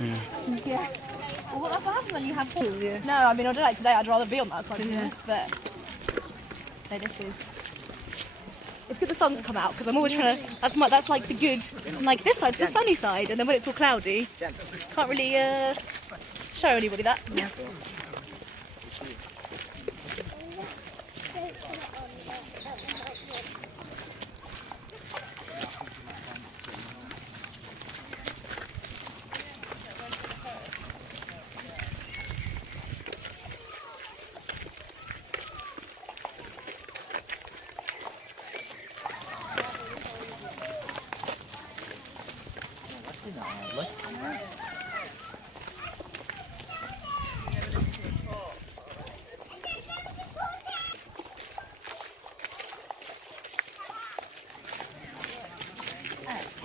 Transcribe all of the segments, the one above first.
Yeah. Well, that's what happens when you have food. Yeah. No, I mean, I don't like today. I'd rather be on that side of this, but no, this is. It's good the sun's come out because I'm always trying to. That's like the good. I'm like this side's the sunny side, and then when it's all cloudy, can't really show anybody that. Yeah.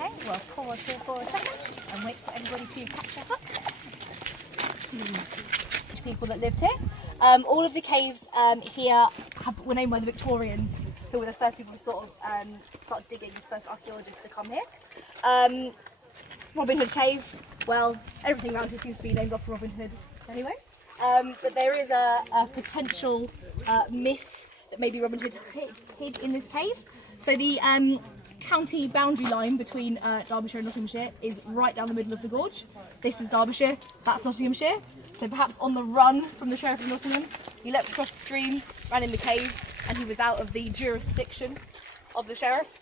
Okay, we'll pause here for a second and wait for everybody to catch us up. People that lived here. All of the caves here were named by the Victorians, who were the first people to sort of start digging, the first archaeologists to come here. Robin Hood Cave, well, everything around here seems to be named after Robin Hood anyway. But there is a potential myth that maybe Robin Hood hid in this cave. So the county boundary line between Derbyshire and Nottinghamshire is right down the middle of the gorge. This is Derbyshire, that's Nottinghamshire. So perhaps on the run from the Sheriff of Nottingham, he leapt across the stream, ran in the cave, and he was out of the jurisdiction of the Sheriff.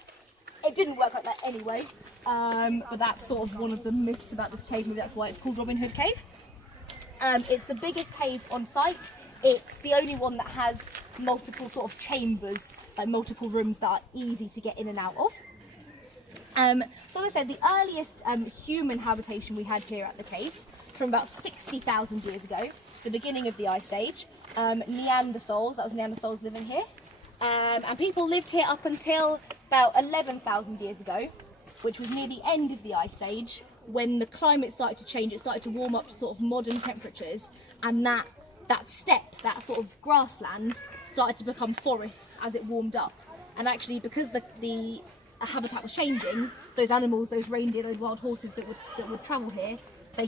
It didn't work like that anyway, but that's sort of one of the myths about this cave. Maybe that's why it's called Robin Hood Cave. It's the biggest cave on site. It's the only one that has multiple sort of chambers, like multiple rooms that are easy to get in and out of. So as I said, the earliest human habitation we had here at the caves from about 60,000 years ago. It's the beginning of the Ice Age. Neanderthals, that was Neanderthals living here. And people lived here up until about 11,000 years ago, which was near the end of the Ice Age, when the climate started to change. It started to warm up to sort of modern temperatures, and that steppe, that sort of grassland, started to become forests as it warmed up. And actually, because the habitat was changing, those animals, those reindeer, those wild horses that would travel here, they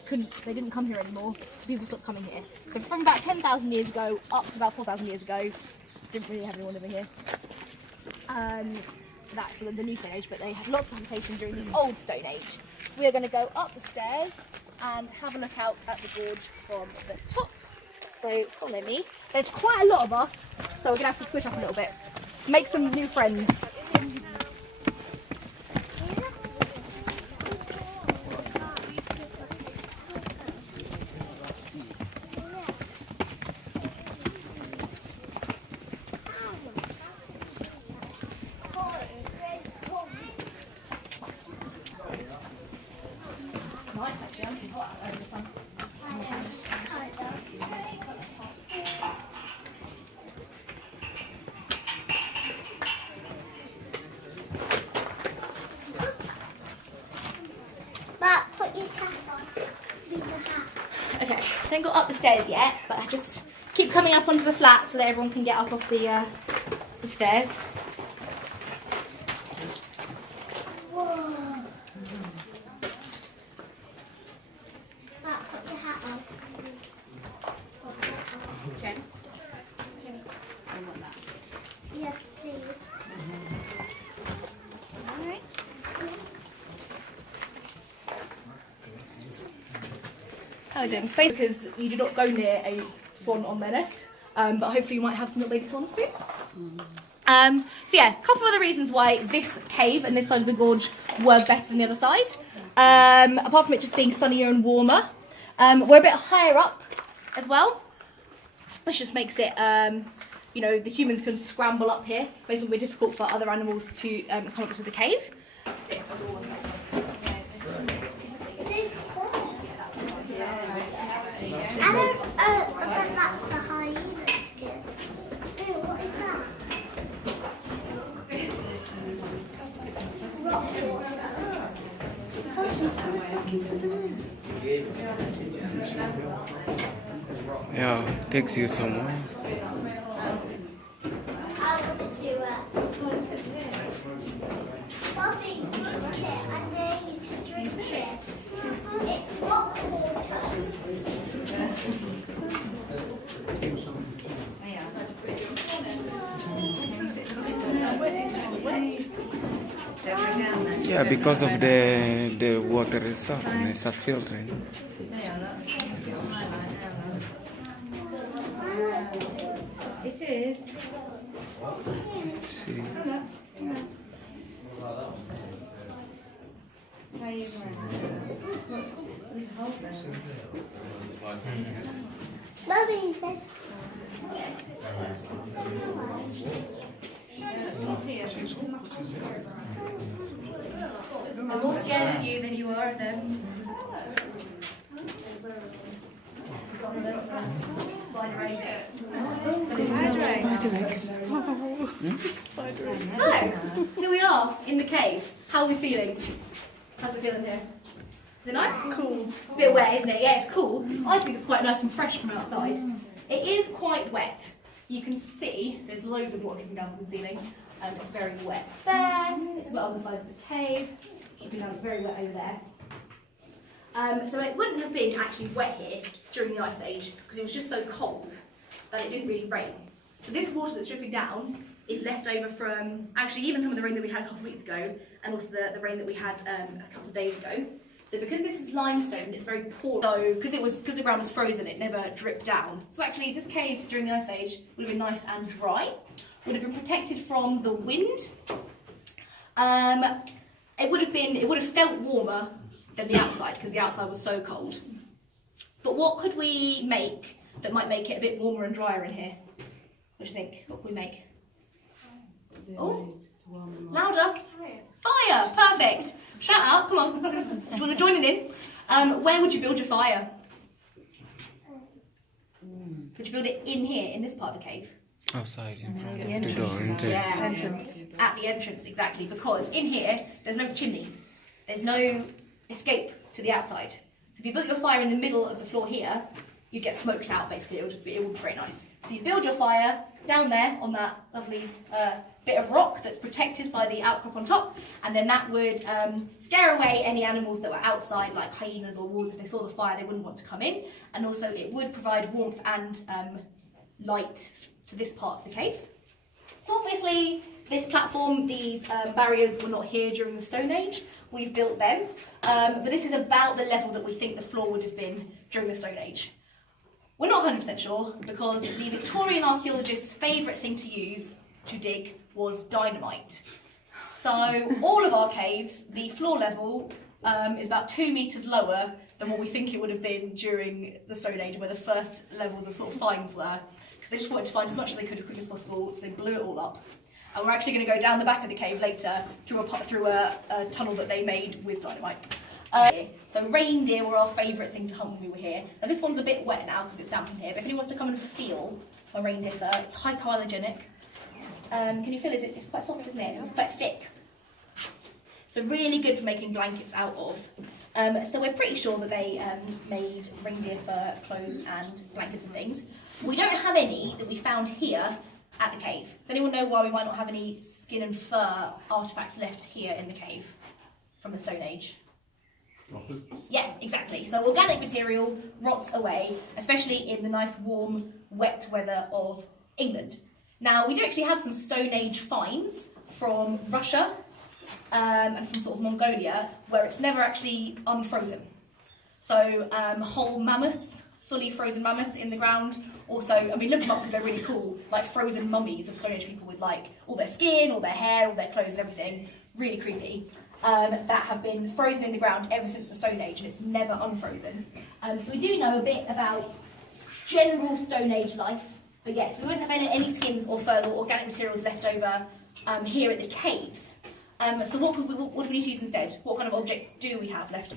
didn't come here anymore, so people stopped coming here. So from about 10,000 years ago up to about 4,000 years ago, didn't really have anyone living here. That's the new Stone Age, but they had lots of habitation during the Old Stone Age. So we are going to go up the stairs and have a look out at the gorge from the top. So follow me. There's quite a lot of us, so we're going to have to squish up a little bit. Make some new friends. Nice actually, I'm too hot over the sun. Matt, put your cap on. Leave the hat. Okay, so don't go up the stairs yet, but I just keep coming up onto the flat so that everyone can get up off the stairs. Whoa. Matt, put your hat on. Jen? Yes, please. Alright. How are you doing? Space, because you do not go near a swan on their nest, but hopefully you might have some little baby swans soon. So yeah, a couple of other reasons why this cave and this side of the gorge work better than the other side. Apart from it just being sunnier and warmer, we're a bit higher up as well, which just makes it, you know, the humans can scramble up here, makes it more difficult for other animals to come up to the cave. I bet that's the hyena skin. Ew, what is that? Rock Yeah, takes you somewhere. I want to do it. Bobby, drink it. I dare you to drink it. It's rock water. Yeah, because of the water itself, and they start filtering. It is. See. Mummy said. I'm more scared of you than you are of them. Spider eggs. So, here we are in the cave. How are we feeling? How's it feeling here? Is it nice? Cool. A bit wet, isn't it? Yeah, it's cool. I think it's quite nice and fresh from outside. It is quite wet. You can see there's loads of water coming down from the ceiling. It's very wet there. It's wet on the sides of the cave. Looking down, it's very wet over there. So it wouldn't have been actually wet here during the Ice Age because it was just so cold that it didn't really rain. So this water that's dripping down is left over from actually even some of the rain that we had a couple of weeks ago and also the rain that we had a couple of days ago. So because this is limestone, it's very porous. So because the ground was frozen, it never dripped down. So actually this cave during the Ice Age would have been nice and dry. Would have been protected from the wind. It would have felt warmer than the outside because the outside was so cold. But what could we make that might make it a bit warmer and drier in here? What do you think? What could we make? Oh, louder. Fire, perfect. Shout out, come on. You want to join in? Where would you build your fire? Would you build it in here, in this part of the cave? Outside, in front of the door, into Yeah, at the entrance, exactly. Because in here, there's no chimney. There's no escape to the outside. So if you built your fire in the middle of the floor here, you'd get smoked out, basically. It would be very nice. So you build your fire down there on that lovely bit of rock that's protected by the outcrop on top, and then that would scare away any animals that were outside, like hyenas or wolves. If they saw the fire, they wouldn't want to come in. And also it would provide warmth and light to this part of the cave. So obviously this platform, these barriers were not here during the Stone Age. We've built them, but this is about the level that we think the floor would have been during the Stone Age. We're not 100% sure because the Victorian archaeologists' favourite thing to use to dig was dynamite. So all of our caves, the floor level is about 2 metres lower than what we think it would have been during the Stone Age, where the first levels of sort of finds were. Because they just wanted to find as much as they could as quickly as possible, so they blew it all up. And we're actually going to go down the back of the cave later through a tunnel that they made with dynamite. So reindeer were our favourite thing to hunt when we were here. Now this one's a bit wet now because it's damp in here, but if anyone wants to come and feel a reindeer fur, it's hypoallergenic. Can you feel it? It's quite soft, isn't it? It's quite thick. So really good for making blankets out of. So we're pretty sure that they made reindeer fur clothes and blankets and things. We don't have any that we found here at the cave. Does anyone know why we might not have any skin and fur artefacts left here in the cave from the Stone Age? Yeah, exactly. So organic material rots away, especially in the nice warm, wet weather of England. Now, we do actually have some Stone Age finds from Russia and from sort of Mongolia, where it's never actually unfrozen. So whole mammoths, fully frozen mammoths in the ground. Also, I mean, look them up because they're really cool, like frozen mummies of Stone Age people with like all their skin, all their hair, all their clothes and everything. Really creepy. That have been frozen in the ground ever since the Stone Age, and it's never unfrozen. So we do know a bit about general Stone Age life, but yes, we wouldn't have any skins or furs or organic materials left over here at the caves. So what do we need to use instead? What kind of objects do we have left?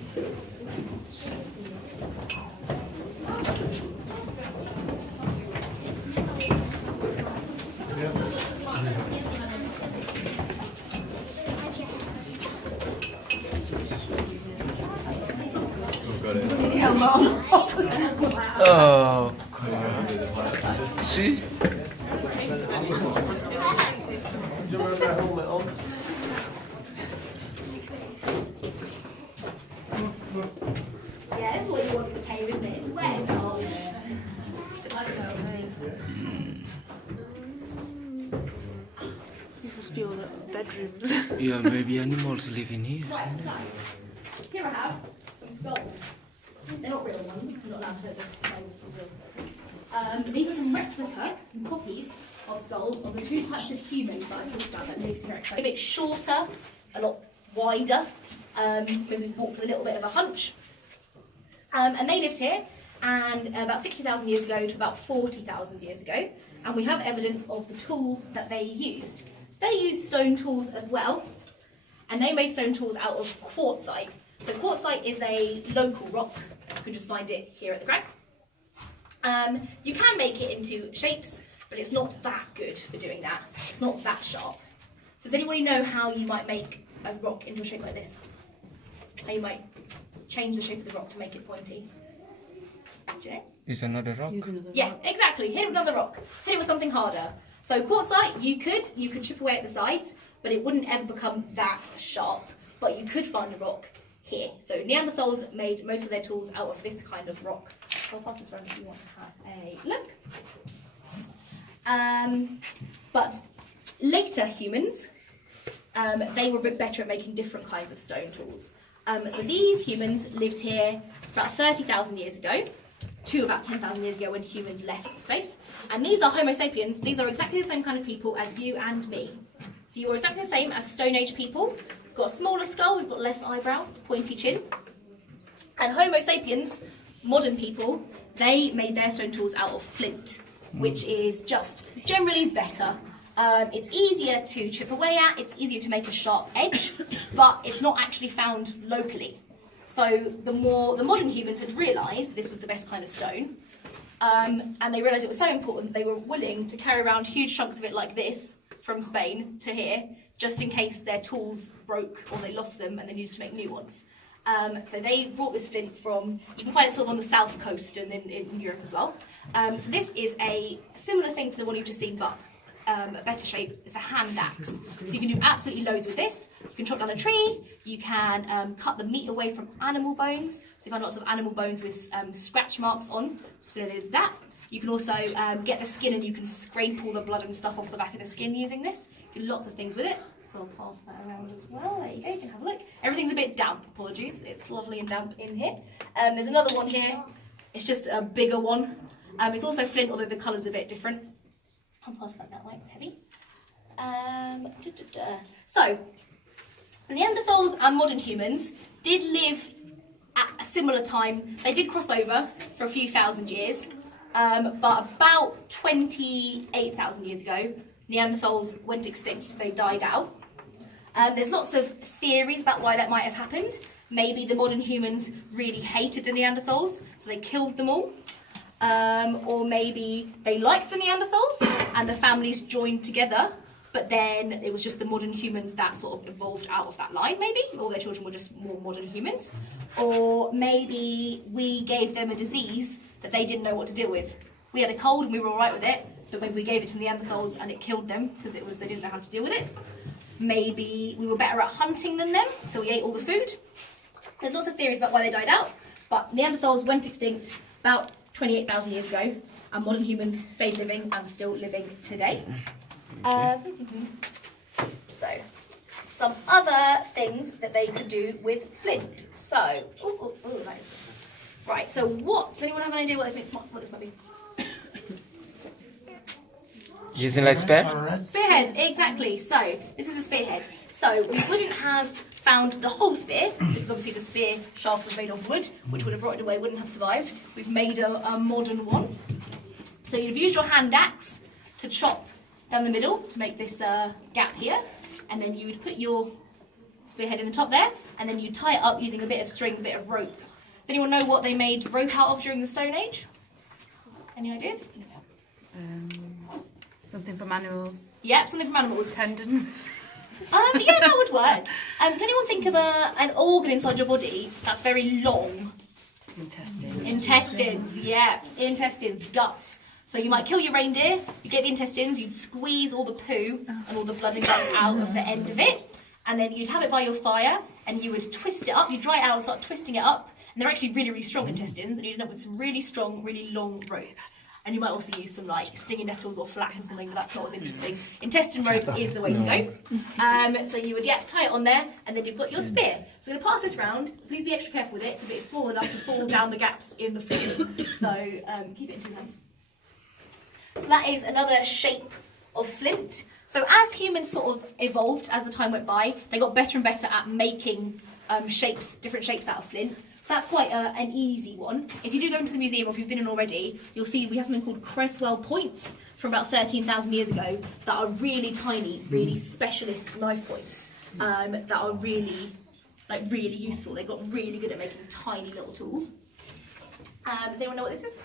Oh, see? Yeah, this is what you want in the cave, isn't it? It's wet and cold. must be all the bedrooms. Yeah, maybe animals live in here. Right, so here I have some skulls. They're not real ones. I'm not allowed to just play with some real skulls. These are some replica, some copies of skulls of the two types of humans that I talked about that lived here. A bit shorter, a lot wider, maybe walked with a little bit of a hunch. And they lived here, and about 60,000 years ago to about 40,000 years ago, and we have evidence of the tools that they used. So they used stone tools as well, and they made stone tools out of quartzite. So quartzite is a local rock. You can just find it here at the Crags. You can make it into shapes, but it's not that good for doing that. It's not that sharp. So does anybody know how you might make a rock into a shape like this? How you might change the shape of the rock to make it pointy? Do you know? Is another rock? Yeah, exactly. Hit it with another rock. Hit it with something harder. So quartzite, you could chip away at the sides, but it wouldn't ever become that sharp. But you could find a rock here. So Neanderthals made most of their tools out of this kind of rock. So I'll pass this around if you want to have a look. But later humans, they were a bit better at making different kinds of stone tools. So these humans lived here about 30,000 years ago to about 10,000 years ago when humans left space. And these are Homo sapiens. These are exactly the same kind of people as you and me. So you are exactly the same as Stone Age people. We've got a smaller skull, we've got less eyebrow, pointy chin. And Homo sapiens, modern people, they made their stone tools out of flint, which is just generally better. It's easier to chip away at, it's easier to make a sharp edge, but it's not actually found locally. So the modern humans had realised this was the best kind of stone, and they realised it was so important they were willing to carry around huge chunks of it like this from Spain to here, just in case their tools broke or they lost them and they needed to make new ones. So they brought this flint from, you can find it sort of on the south coast and in Europe as well. So this is a similar thing to the one you've just seen, but a better shape. It's a hand axe. So you can do absolutely loads with this. You can chop down a tree, you can cut the meat away from animal bones. So you find lots of animal bones with scratch marks on. So they did that. You can also get the skin and you can scrape all the blood and stuff off the back of the skin using this. Do lots of things with it. So I'll pass that around as well. There you go, you can have a look. Everything's a bit damp, apologies. It's lovely and damp in here. There's another one here. It's just a bigger one. It's also flint, although the colour's a bit different. I'll pass that way, it's heavy. So, Neanderthals and modern humans did live at a similar time. They did cross over for a few thousand years, but about 28,000 years ago, Neanderthals went extinct. They died out. There's lots of theories about why that might have happened. Maybe the modern humans really hated the Neanderthals, so they killed them all. Or maybe they liked the Neanderthals and the families joined together, but then it was just the modern humans that sort of evolved out of that line, maybe. All their children were just more modern humans. Or maybe we gave them a disease that they didn't know what to deal with. We had a cold and we were all right with it, but maybe we gave it to Neanderthals and it killed them because they didn't know how to deal with it. Maybe we were better at hunting than them, so we ate all the food. There's lots of theories about why they died out, but Neanderthals went extinct about 28,000 years ago, and modern humans stayed living and are still living today. So, some other things that they could do with flint. So, that is good. Right, so does anyone have an idea what this might be? Using like spear? Spearhead, exactly. So, this is a spearhead. So, we wouldn't have found the whole spear, because obviously the spear shaft was made of wood, which would have rotted away, wouldn't have survived. We've made a modern one. So you've used your hand axe to chop down the middle to make this gap here, and then you would put your spearhead in the top there, and then you tie it up using a bit of string, a bit of rope. Does anyone know what they made rope out of during the Stone Age? Any ideas? Something from animals. Yep, something from animals. Tendons. Yeah, that would work. Can anyone think of an organ inside your body that's very long? Intestines. Intestines, yeah. Intestines, guts. So you might kill your reindeer, you get the intestines, you'd squeeze all the poo and all the blood and guts out of the end of it, and then you'd have it by your fire, and you would twist it up, you'd dry it out and start twisting it up, and they're actually really, really strong intestines, and you'd end up with some really strong, really long rope. And you might also use some like stinging nettles or flax or something, but that's not as interesting. Intestine rope is the way to go. So you would tie it on there, and then you've got your spear. So I'm going to pass this round. Please be extra careful with it because it's small enough to fall down the gaps in the floor. So keep it in 2 hands. So that is another shape of flint. So as humans sort of evolved as the time went by, they got better and better at making different shapes out of flint. So that's quite an easy one. If you do go into the museum, or if you've been in already, you'll see we have something called Creswell points from about 13,000 years ago that are really tiny, really specialist knife points that are really useful. They got really good at making tiny little tools. Does anyone know what this is?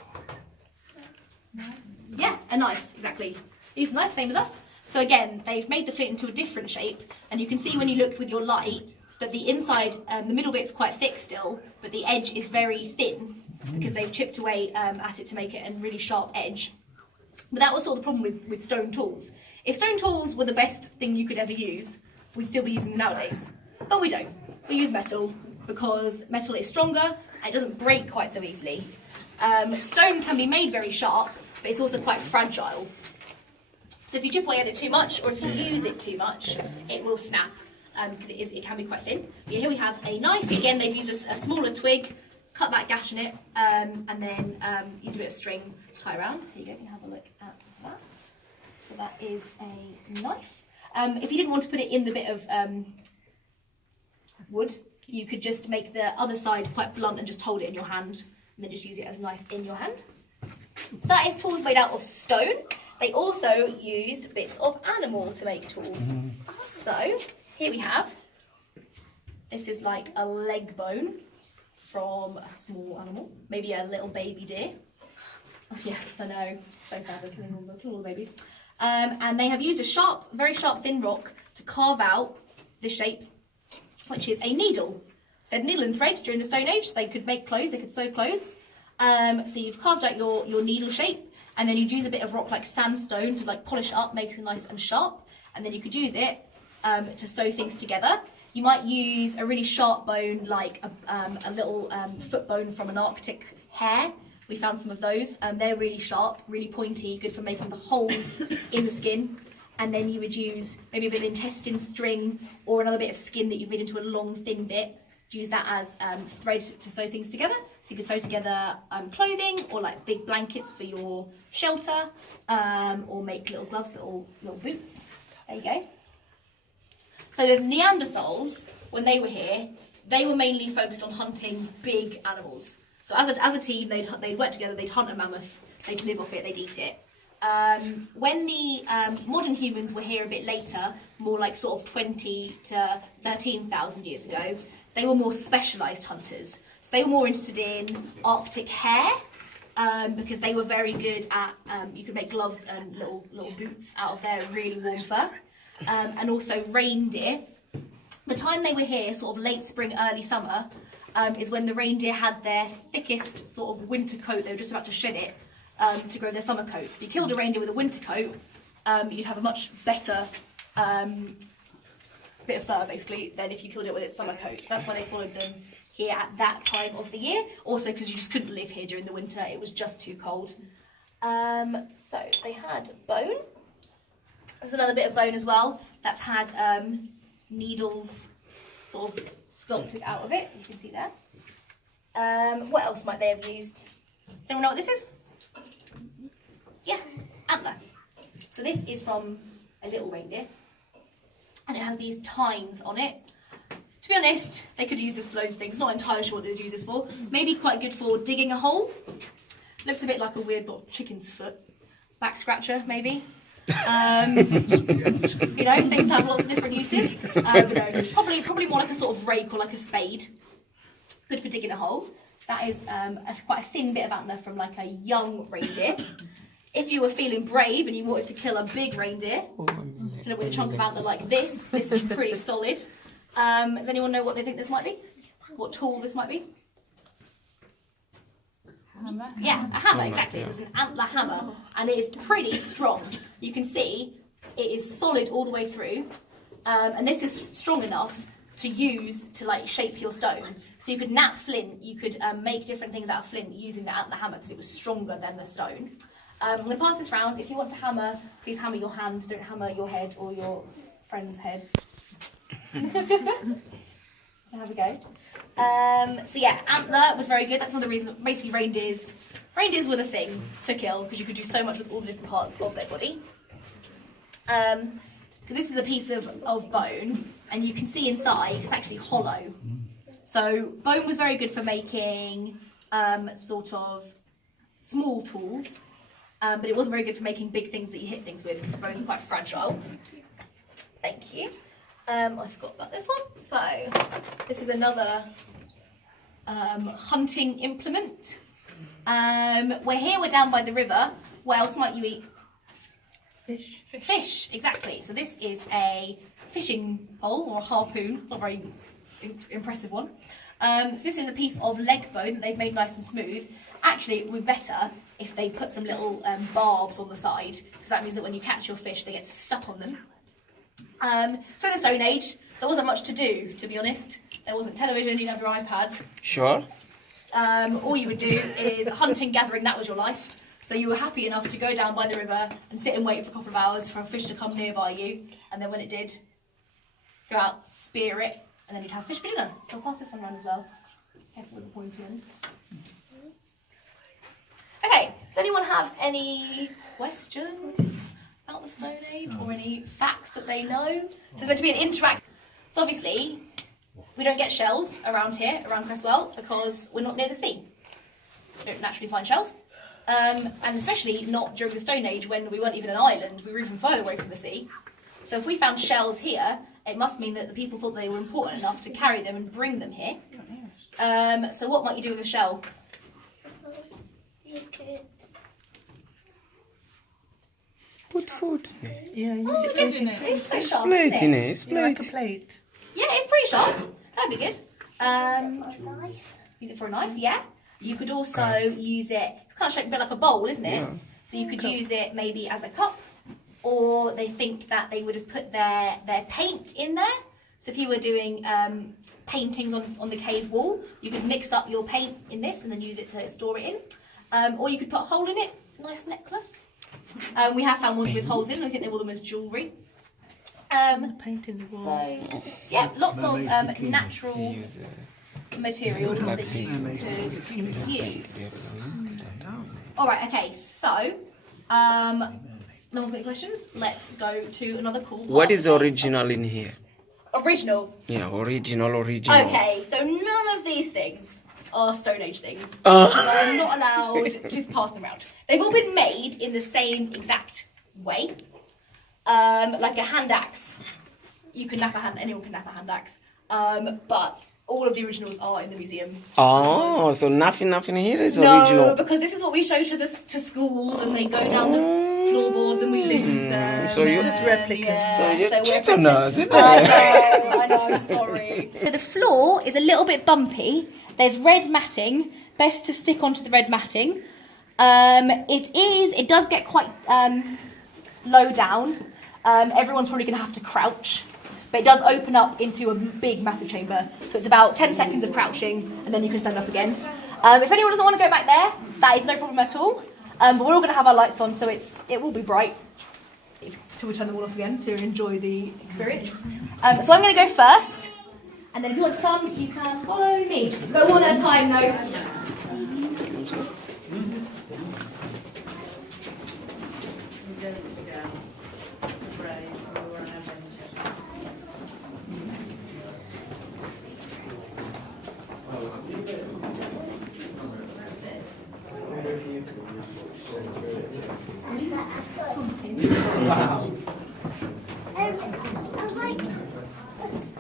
Yeah, a knife, exactly. Use a knife, same as us. So again, they've made the flint into a different shape, and you can see when you look with your light that the inside, the middle bit's quite thick still, but the edge is very thin because they've chipped away at it to make it a really sharp edge. But that was sort of the problem with stone tools. If stone tools were the best thing you could ever use, we'd still be using them nowadays. But we don't. We use metal because metal is stronger and it doesn't break quite so easily. Stone can be made very sharp, but it's also quite fragile. So if you chip away at it too much, or if you use it too much, it will snap. Because it can be quite thin. But here we have a knife. Again, they've used a smaller twig, cut that gash in it, and then used a bit of string to tie around. So here you go, you have a look at that. So that is a knife. If you didn't want to put it in the bit of wood, you could just make the other side quite blunt and just hold it in your hand, and then just use it as a knife in your hand. So that is tools made out of stone. They also used bits of animal to make tools. So here we have, this is like a leg bone from a small animal, maybe a little baby deer. Oh yeah, I know, so sad, they're killing all the babies. And they have used a very sharp, thin rock to carve out this shape, which is a needle. So they had needle and thread during the Stone Age, so they could make clothes, they could sew clothes. So you've carved out your needle shape, and then you'd use a bit of rock like sandstone to like polish it up, make it nice and sharp, and then you could use it to sew things together. You might use a really sharp bone like a little foot bone from an Arctic hare. We found some of those. They're really sharp, really pointy, good for making the holes in the skin. And then you would use maybe a bit of intestine string or another bit of skin that you've made into a long thin bit. Use that as thread to sew things together. So you could sew together clothing or like big blankets for your shelter, or make little gloves, little boots. There you go. So the Neanderthals, when they were here, they were mainly focused on hunting big animals. So as a team, they'd work together, they'd hunt a mammoth, they'd live off it, they'd eat it. When the modern humans were here a bit later, more like sort of 20 to 13,000 years ago, they were more specialised hunters. So they were more interested in Arctic hare, because they were very good at, you could make gloves and little boots out of their really warm fur. And also reindeer. The time they were here, sort of late spring, early summer, is when the reindeer had their thickest sort of winter coat. They were just about to shed it to grow their summer coat. If you killed a reindeer with a winter coat, you'd have a much better bit of fur, basically, than if you killed it with its summer coat. So that's why they followed them here at that time of the year. Also because you just couldn't live here during the winter. It was just too cold. So they had bone. This is another bit of bone as well that's had needles sort of sculpted out of it. You can see there. What else might they have used? Does anyone know what this is? Yeah, antler. So this is from a little reindeer, and it has these tines on it. To be honest, they could use this for loads of things. Not entirely sure what they'd use this for. Maybe quite good for digging a hole. Looks a bit like a weird little chicken's foot. Back scratcher, maybe. You know, things have lots of different uses. But no, probably more like a sort of rake or like a spade. Good for digging a hole. That is quite a thin bit of antler from like a young reindeer. If you were feeling brave and you wanted to kill a big reindeer, kill it with a chunk of antler like this is pretty solid. Does anyone know what they think this might be? What tool this might be? Hammer. Yeah, a hammer, exactly. It's an antler hammer, and it is pretty strong. You can see it is solid all the way through, and this is strong enough to use to like shape your stone. So you could knap flint, you could make different things out of flint using the antler hammer because it was stronger than the stone. I'm going to pass this round. If you want to hammer, please hammer your hand. Don't hammer your head or your friend's head. Have a go. So yeah, antler was very good. That's another reason. Basically, reindeers were the thing to kill because you could do so much with all the different parts of their body. Because this is a piece of bone, and you can see inside it's actually hollow. So bone was very good for making sort of small tools, but it wasn't very good for making big things that you hit things with because bones are quite fragile. Thank you. I forgot about this one. So this is another hunting implement. We're down by the river. What else might you eat? Fish. Fish, exactly. So this is a fishing pole or a harpoon, not a very impressive one. So this is a piece of leg bone that they've made nice and smooth. Actually, it would be better if they put some little barbs on the side, because that means that when you catch your fish, they get stuck on them. So in the Stone Age, there wasn't much to do, to be honest. There wasn't television, you didn't have your iPad. Sure. All you would do is hunting, gathering, that was your life. So you were happy enough to go down by the river and sit and wait for a couple of hours for a fish to come nearby you. And then when it did, go out, spear it, and then you'd have fish for dinner. So I'll pass this one around as well. Careful with the pointy end. Okay, does anyone have any questions about the Stone Age or any facts that they know? So it's meant to be an interact. So obviously, we don't get shells around here, around Cresswell, because we're not near the sea. We don't naturally find shells. And especially not during the Stone Age when we weren't even an island, we were even further away from the sea. So if we found shells here, it must mean that the people thought they were important enough to carry them and bring them here. So what might you do with a shell? You could Put food. Yeah, use Oh, it for it's eating it. quite sharp, Plate isn't in it? it. It's Yeah, like a plate. plate. Yeah, it's pretty sharp. That'd be good. a knife. Use it for a knife, yeah. You could also use it, it's kind of shaped a bit like a bowl, isn't it? Yeah. So you could use it maybe as a cup, or they think that they would have put their paint in there. So if you were doing paintings on the cave wall, you could mix up your paint in this and then use it to store it in. Or you could put a hole in it, nice necklace. We have found ones with holes in, I think they wall them as jewellery. Paint in the walls. So, yeah, lots of natural Use materials that you could use. Alright, okay, so, no one's got any questions? Let's go to another cool part. What is original in here? Original. Yeah, original. Okay, so none of these things are Stone Age things. So I'm not allowed to pass them around. They've all been made in the same exact way. Like a hand axe. You can anyone can nap a hand axe. But all of the originals are in the museum. Oh, so nothing here is No, original. because this is what we show to schools, and they go down the floorboards and we lose them. So you- Just replicas. Yeah, So you we're cheat on us, isn't it? I know, I'm sorry. So the floor is a little bit bumpy. There's red matting. Best to stick onto the red matting. It does get quite low down. Everyone's probably going to have to crouch. But it does open up into a big, massive chamber. So it's about 10 seconds of crouching, and then you can stand up again. If anyone doesn't want to go back there, that is no problem at all. But we're all going to have our lights on, so it will be bright till we turn them all off again to enjoy the experience. So I'm going to go first, and then if you want to come, you can follow me. Go one at a time, though.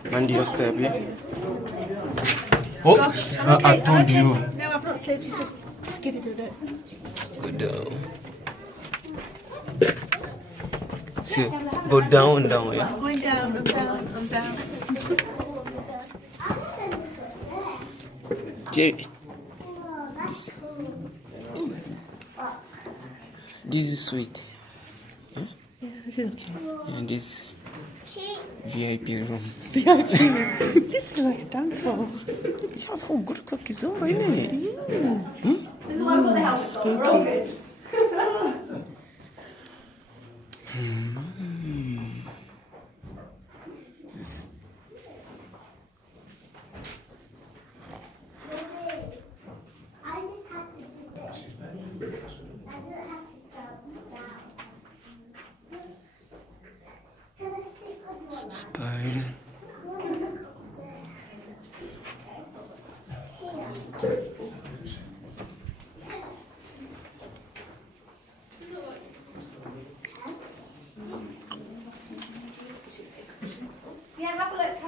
And your step, yeah? I told you. No, I've not slipped, he's just skidded with it. Go down. So, go down, yeah? Going down, I'm down, I'm down. Jerry, Oh, that's cool. this is sweet. Yeah, this is okay. And this Cute. VIP room. This is like a dance hall. Yeah, for good cook is over, innit? This is why I've got the house on. We're all good.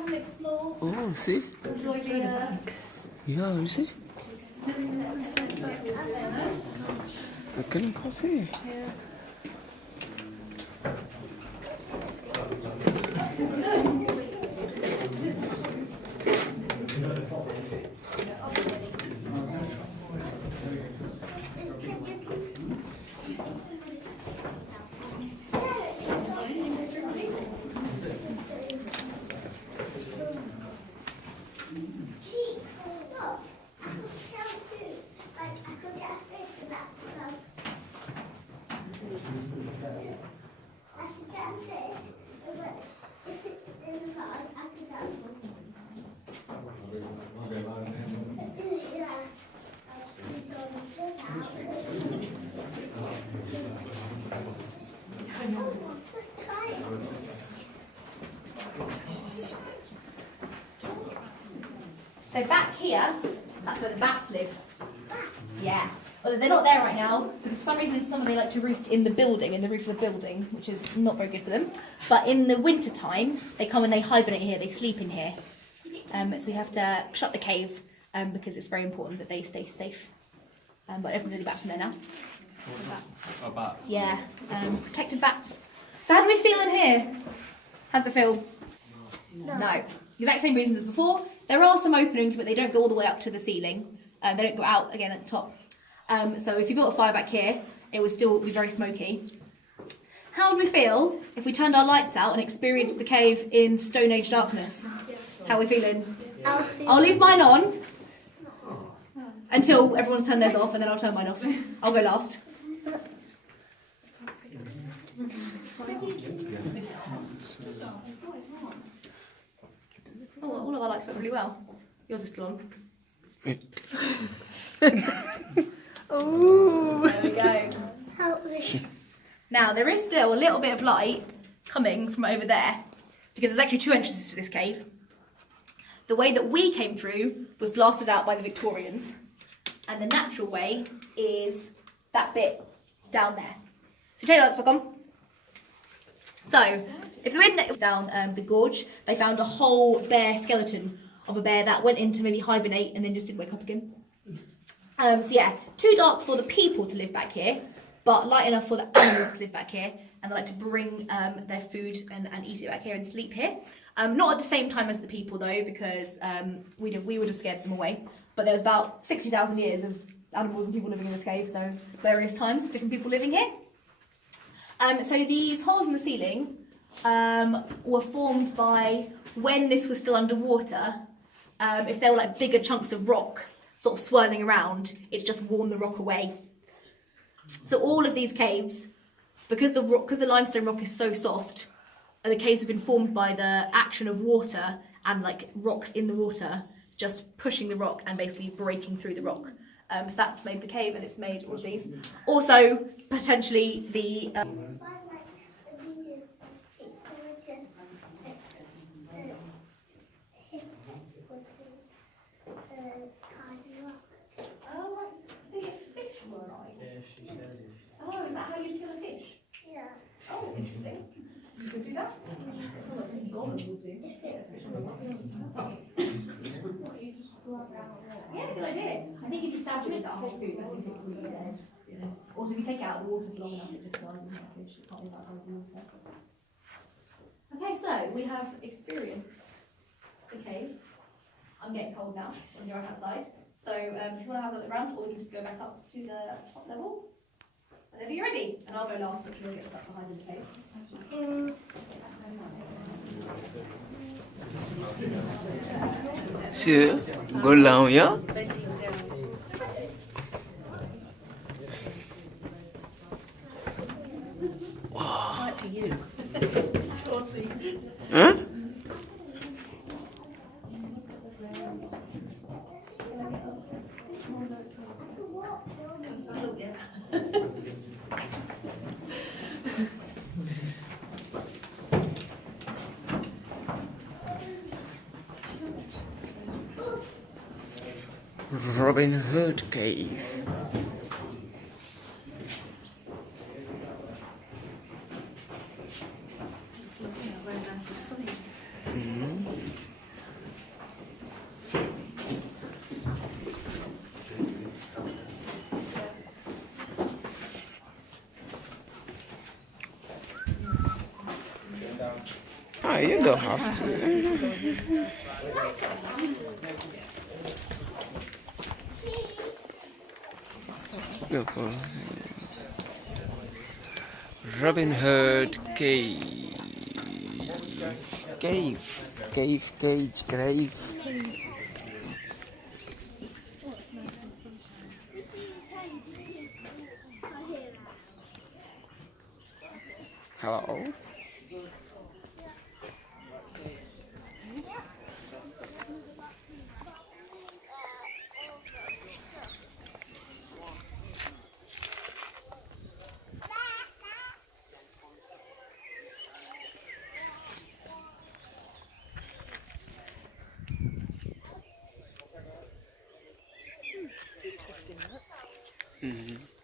and explore. Oh, see? Enjoy the. Yeah, you see? I couldn't pass it. So back here, that's where the bats live. Yeah. Although they're not there right now, because for some reason in summer they like to roost in the building, in the roof of the building, which is not very good for them. But in the winter time, they come and they hibernate here, they sleep in here. So we have to shut the cave because it's very important that they stay safe. But everybody bats in there now. A bat. Yeah, protected bats. So how do we feel in here? How does it feel? No. Exact same reasons as before. There are some openings, but they don't go all the way up to the ceiling. They don't go out again at the top. So if you built a fire back here, it would still be very smoky. How would we feel if we turned our lights out and experienced the cave in Stone Age darkness? How are we feeling? I'll leave mine on until everyone's turned theirs off, and then I'll turn mine off. I'll go last. Oh, all of our lights work really well. Yours is still on. Oh, there we go. Help me. Now, there is still a little bit of light coming from over there, because there's actually two entrances to this cave. The way that we came through was blasted out by the Victorians, and the natural way is that bit down there. So turn your lights back on. So, if the wind was down the gorge, they found a whole bare skeleton of a bear that went into maybe hibernate and then just didn't wake up again. So yeah, too dark for the people to live back here, but light enough for the animals to live back here, and they like to bring their food and eat it back here and sleep here. Not at the same time as the people though, because we would have scared them away. But there was about 60,000 years of animals and people living in this cave, so various times, different people living here. So these holes in the ceiling were formed by when this was still underwater. If there were like bigger chunks of rock sort of swirling around, it's just worn the rock away. So all of these caves, because the limestone rock is so soft, the caves have been formed by the action of water and like rocks in the water just pushing the rock and basically breaking through the rock. So that's made the cave, and it's made all of these. Also, potentially the... Oh, is that how you kill a fish? Yeah. Oh, interesting. You could do that? Yeah, good idea. I think if you stab it with that whole food, I think it would be dead. Also, if you take it out of the water for long enough, it just dies, isn't it? Fish, it can't live outside the water. Okay, so we have experienced the cave. I'm getting cold now on your right hand side. So if you want to have a look around, or we can just go back up to the top level. Whenever you're ready. And I'll go last, which will get stuck behind in the cave. Sure, go down, yeah? Right to you. Huh? Robin Hood Cave. It's looking very nice and sunny. Mm-hmm. you don't have to. Look, Robin Hood Cave. Cage, grave. Hello. Mm-hmm.